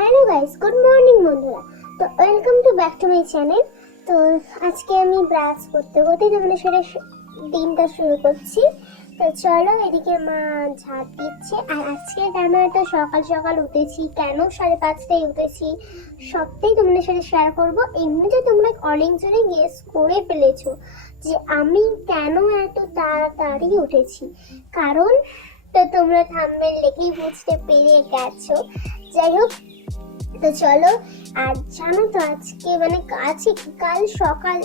Hello guys, good morning বন্ধুরা। তো welcome to back to my channel. তো আজকে আমি ব্রাশ করতে করতে তোমাদের সাথে দিনটা শুরু করছি। তো চলো, এদিকে মা ঝাড় দিচ্ছে। আর আজকে কেন এত সকাল সকাল উঠেছি, কেন 5:30টায় উঠেছি, সবটাই তোমাদের সাথে শেয়ার করবো। এমনিতে তোমরা অনেকজনে গেস করে ফেলেছো যে আমি কেন এত তাড়াতাড়ি উঠেছি। কারণ তো তোমরা থাম্বনেল দেখেই বুঝতে পেরে গেছো। যাই হোক, তো চলো। আর জানো তো আজকে কাল সকাল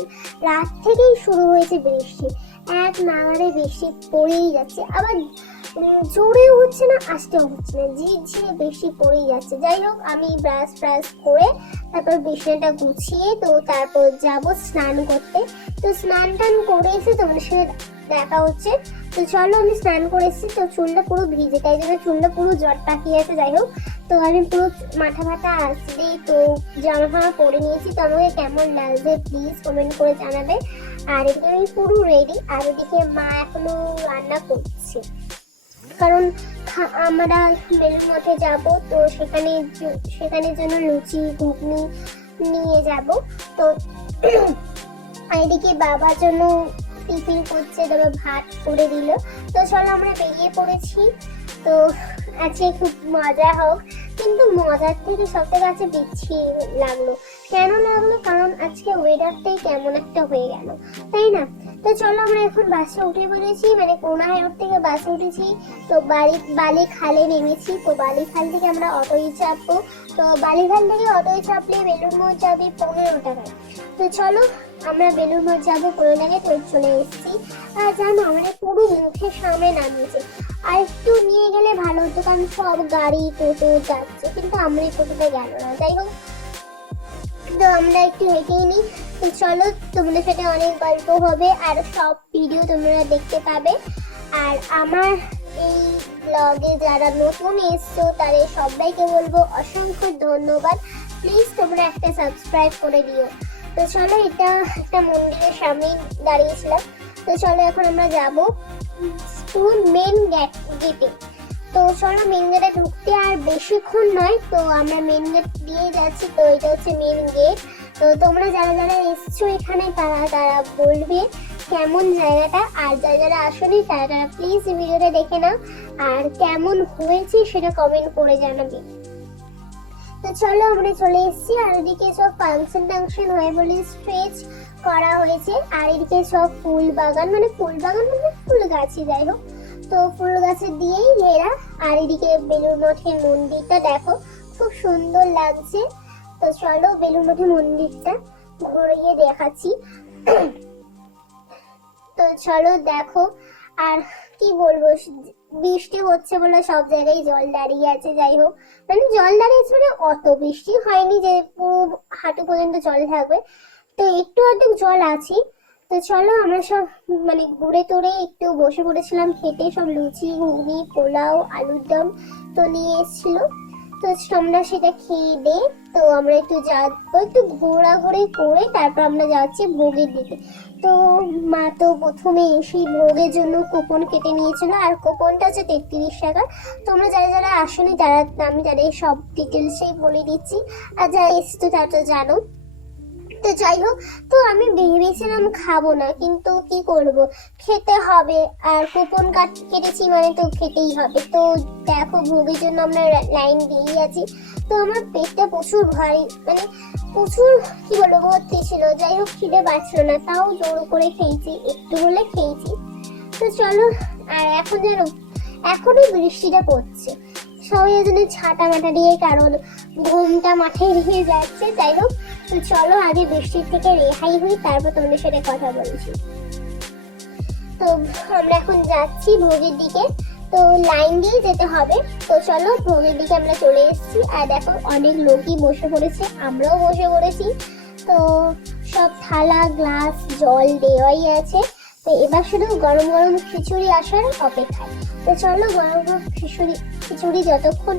রাত থেকেই শুরু হয়েছে বৃষ্টি। এক নাগাড়ে বৃষ্টি পড়েই যাচ্ছে, আবার জোরেও হচ্ছে না, আস্তেও হচ্ছে না, ঝিরঝিরে বৃষ্টি পড়েই যাচ্ছে। যাই হোক, আমি ব্রাশ করে তারপর বিছানাটা গুছিয়ে তো তারপর যাব স্নান করতে। তো স্নান টান করে এসে তোমাদের সাথে দেখা হচ্ছে। তো চলো, আমি স্নান করে এসেছি। তো চুলটা পুরো ভিজে, তাই জন্য চুলটা পুরো জট পাকিয়ে আছে। যাই হোক, তো আমি পুরো মাথা ফাটা আসবে, তো জামা ফামা পরে নিয়েছি। তো আমাকে কেমন লাগবে প্লিজ কমেন্ট করে জানাবে। আর এদিকে আমি পুরো রেডি। আর ওদিকে মা এখনো রান্না করছে, কারণ আমরা বেলুর মধ্যে যাব। তো সেখানের জন্য লুচি ঘুগনি নিয়ে যাব। তো এদিকে বাবার জন্য টিফিন করছে, তবে ভাত করে দিল। তো চলো, আমরা বেরিয়ে পড়েছি। তো আজকে খুব মজা হোক, কিন্তু মজার থেকে সবথেকে কাছে বিচ্ছি লাগলো। কেন লাগলো? কারণ আজকে ওয়েদারটাই কেমন একটা হয়ে গেল, তাই না? তো চলো, আমরা এখন বাসে উঠে পড়েছি, মানে কোনায় রোড থেকে বাসে উঠেছি। তো বালিখালে নেমেছি। তো বালিখাল থেকে আমরা অটোয় চাপবো। তো বালিখাল থেকে অটোয় চাপলে বেলুড় মঠ যাবে 15 টাকায়। তো চলো, আমরা বেলুড় মঠ যাবো 15 টাকায়। তো চলে এসেছি। আর জানো, আমাদের পুরো মুখের সামনে নামিয়েছে। আর একটু নিয়ে গেলে ভালো হতো, কারণ সব গাড়ি টোটো যাচ্ছে, কিন্তু আমরা এই টোটোতে গেল না। যাই হোক, তো আমরা একটু হেঁটেই নিই। তো চলো, তোমাদের সাথে অনেক গল্প হবে আর সব ভিডিও তোমরা দেখতে পাবে। আর আমার এই ব্লগে যারা নতুন এসছো তাদের সবাইকে বলবো অসংখ্য ধন্যবাদ। প্লিজ তোমরা একটা সাবস্ক্রাইব করে দিও। তো চলো, এটা একটা মন্দিরের সামনে দাঁড়িয়েছিলাম। তো চলো, এখন আমরা যাব স্কুল মেন গেটে। তো চলো, মেন গেটে ঢুকতে আর বেশিক্ষণ নয়। তো আমরা মেন গেট দিয়ে যাচ্ছি। তো এটা হচ্ছে মেন গেট। তো তোমরা যারা যারা এসছো এখানে তারা বলবে কেমন জায়গাটা। আর যারা যারা আসোনি তারা প্লিজ ভিডিওটা দেখে নাও, আর কেমন হয়েছে সেটা কমেন্ট করে জানাবে। তো চলো, আমরা চলে এসেছি। আর এদিকে সব ফাংশন হয়ে বলে স্ট্রেচ করা হয়েছে। আর এদিকে সব ফুল বাগান মানে ফুল গাছই, যাই হোক। তো ফুল গাছে দিয়েই ঘেরা। আর এদিকে বেলুড় মঠের মন্দিরটা দেখো, খুব সুন্দর লাগছে। তো চলো, বেলুড় মঠের মন্দিরটা ঘুরিয়ে দেখাচ্ছি। তো চলো দেখো। আর কি বলবো, বৃষ্টি হচ্ছে বলে সব জায়গায় জল দাঁড়িয়ে আছে। যাই হোক, মানে জল দাঁড়িয়েছে, মানে অত বৃষ্টি হয়নি যে পুরো হাঁটু পর্যন্ত জল থাকবে। তো একটু আধটু জল আছে। তো চলো, আমরা সব মানে ঘুরে টুরে একটু বসে পড়েছিলাম খেতে। সব লুচি ঘুগনি পোলাও আলুর দম তো নিয়ে এসেছিল। তো আমরা সেটা খেয়ে দিয়ে তো আমরা একটু যাবো, একটু ঘোরাঘুরি করে তারপর আমরা যাচ্ছি ভোগের দিকে। তো মা তো প্রথমে এসেই ভোগের জন্য কুপন কেটে নিয়েছিল। আর কুপনটা হচ্ছে 33 টাকা। তোমরা যারা যারা আসেনি তারা, আমি তাদের সব ডিটেলসেই বলে দিচ্ছি। আর যারা এসছো তারা তো জানো। তো যাই হোক, তো আমি ভেবেছিলাম খাবো না, কিন্তু কি করব, খেতে হবে। আর কুপন কেটেছি মানে তো খেতেই হবে। তো দেখো, ভোগের জন্য আমরা লাইন দিয়েই আছি। তো আমার পেটটা প্রচুর ভারী, মানে প্রচুর কি বলবো ভর্তি ছিল। যাই হোক, খিদে পাচ্ছিল না, তাও জোর করে খেয়েছি, একটু হলে খেয়েছি। তো চলো, আর এখন জানো এখনই বৃষ্টিটা পড়ছে, সবাই জন্য ছাতা মাথা দিয়ে, কারণ ঘুমটা মাথায় নিয়ে যাচ্ছে। যাই হোক, তো চলো আগে বৃষ্টির থেকে রেহাই হই, তারপর তোমাদের সাথে কথা বলছি। তো আমরা এখন যাচ্ছি ভোগের দিকে। তো লাইন দিয়ে যেতে হবে। তো চলো, ভোগের দিকে আমরা চলে এসেছি। আর দেখো, অনেক লোকই বসে পড়েছে, আমরাও বসে পড়েছি। তো সব থালা গ্লাস জল দেওয়াই আছে। তো এবার শুধু গরম গরম খিচুড়ি আসার অপেক্ষায়। তো চলো, গরম গরম খিচুড়ি যতক্ষণ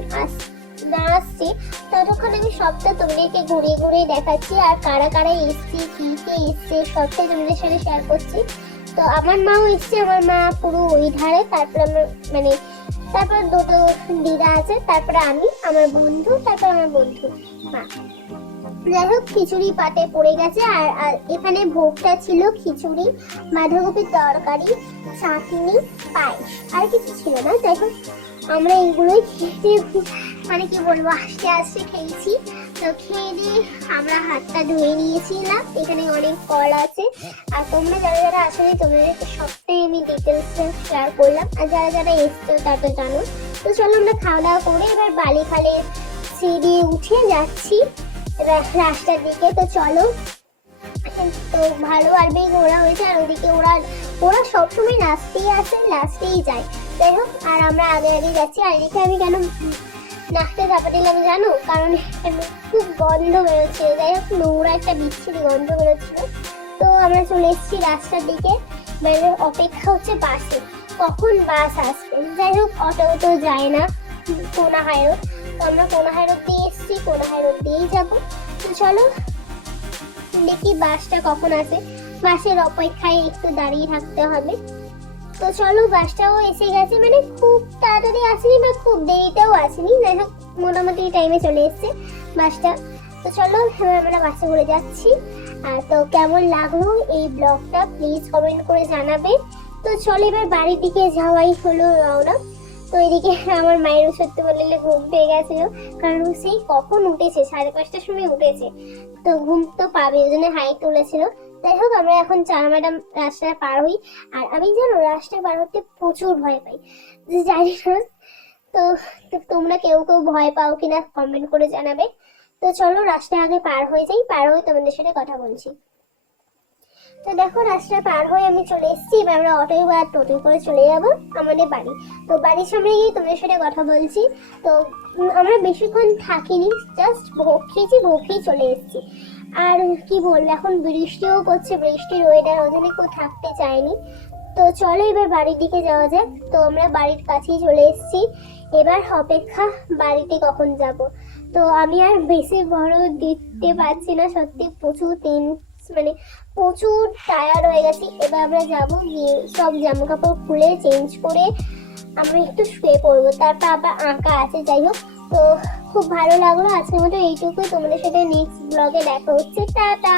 না আসছে ততক্ষণ আমি সবটা তোমাদেরকে ঘুরিয়ে ঘুরিয়ে দেখাচ্ছি। আর কারা কারা এসছে, কি কে এসছে, সবটাই তোমাদের সাথে শেয়ার করছি। তো আমার মাও এসছে, আমার মা পুরো ওই ধারে। তারপর আমরা তারপর দুটো দিদা আছে, তারপরে আমি, আমার বন্ধু, তারপর আমার বন্ধু মা। যাই হোক খিচুড়ি পাটে পড়ে গেছে। আর এখানে ভোগটা ছিল খিচুড়ি, বাঁধাকপির তরকারি, চাটনি, পায়েস, আর কিছু ছিল না। যাই হোক আমরা এইগুলোই খেতে মানে কি বলবো আস্তে আস্তে খেয়েছি। তো খেয়ে দিয়ে আমরা হাতটা ধুয়ে নিয়েছিলাম। এখানে অনেক ফল আছে, আর তোমরা যারা যারা আসলে তোমাদেরকে সবটাই আমি ডিটেলস শেয়ার করলাম, আর যারা যারা এসছো তারা তো জানো। তো চলো আমরা খাওয়া দাওয়া করে এবার বালিখালে সিঁড়ি উঠে যাচ্ছি রাস্তার দিকে। তো চলো, তো ভালো আরবি ঘোরা হয়েছে, আর ওদিকে ওরা ওরা সবসময় লাস্টেই আসে, লাস্টেই যায়। যাই হোক আর আমরা আগে আগে যাচ্ছি। আর এদিকে আমি কেন নাকতে চাপা দিলাম জানো? কারণ খুব গন্ধ বেরোচ্ছে। যাই হোক নোংরা একটা বিচ্ছিরি গন্ধ বেরোচ্ছিল। তো আমরা চলে এসেছি রাস্তার দিকে, মানে অপেক্ষা হচ্ছে বাসে, কখন বাস আসবে। যাই হোক অটো তো যায় না কোনা হাই রোড, তো আমরা কোনা হাই রোড দিয়ে এসেছি, কোনা হাই রোড দিয়েই যাবো। তো চলো দেখি বাসটা কখন আসে, বাসের অপেক্ষায় একটু দাঁড়িয়ে থাকতে হবে। তো চলো বাসটাও এসে গেছে, মানে খুব তাড়াতাড়ি আসেনি বা খুব দেরিতেও আসেনি। যাই হোক মোটামুটি টাইমে চলে এসছে বাসটা। তো চলো এবার আমরা বাসে করে যাচ্ছি। আর তো কেমন লাগলো এই ব্লগটা প্লিজ কমেন্ট করে জানাবে। তো চলো এবার বাড়ির দিকে যাওয়াই হলো রওনা। তো এদিকে আমার মায়েরও সত্যি বললে ঘুম পেয়ে গেছিল, কারণ সেই কখন উঠেছে, 5:30টার সময় উঠেছে, তো ঘুম তো পাবে, ওই জন্য হাই তুলেছিল। যাই হোক আমরা এখন চার ম্যাডাম রাস্তায় পার হই। আর আমি জানো রাস্তায় পার হতে প্রচুর ভয় পাই, জানি না তো তোমরা কেউ কেউ ভয় পাও কিনা কমেন্ট করে জানাবে। তো চলো রাস্তা আগে পার হয়ে যাই, পার হয়ে তোমাদের সাথে কথা বলছি। তো দেখো রাস্তা পার হয়ে আমি চলে এসেছি। এবার আমরা অটোয় বা টোটোয় করে চলে যাবো আমাদের বাড়ি। তো বাড়ির সামনে গিয়ে তোমাদের সাথে কথা বলছি। তো আমরা বেশিক্ষণ থাকিনি, জাস্ট ভোগ খেয়েছি, ভোগ খেয়ে চলে এসেছি। আর কি বলবো এখন বৃষ্টিও করছে, বৃষ্টির ওয়েদার, ওখানে কেউ থাকতে চায়নি। তো চলো এবার বাড়ির দিকে যাওয়া যাক। তো আমরা বাড়ির কাছেই চলে এসেছি, এবার অপেক্ষা বাড়িতে কখন যাব। তো আমি আর বেশি বড় দিতে পারছি না, সত্যি প্রচুর মানে প্রচুর টায়ার্ড হয়ে গেছি। এবার আমরা যাবো, গিয়ে সব জামা কাপড় খুলে চেঞ্জ করে আমরা একটু শুয়ে পড়বো, তারপর আবার আঁকা আছে। যাই হোক তো খুব ভালো লাগলো আজকের মতো এইটুকুই, তোমাদের সাথে নেক্সট ব্লগে দেখা হচ্ছে, টাটা।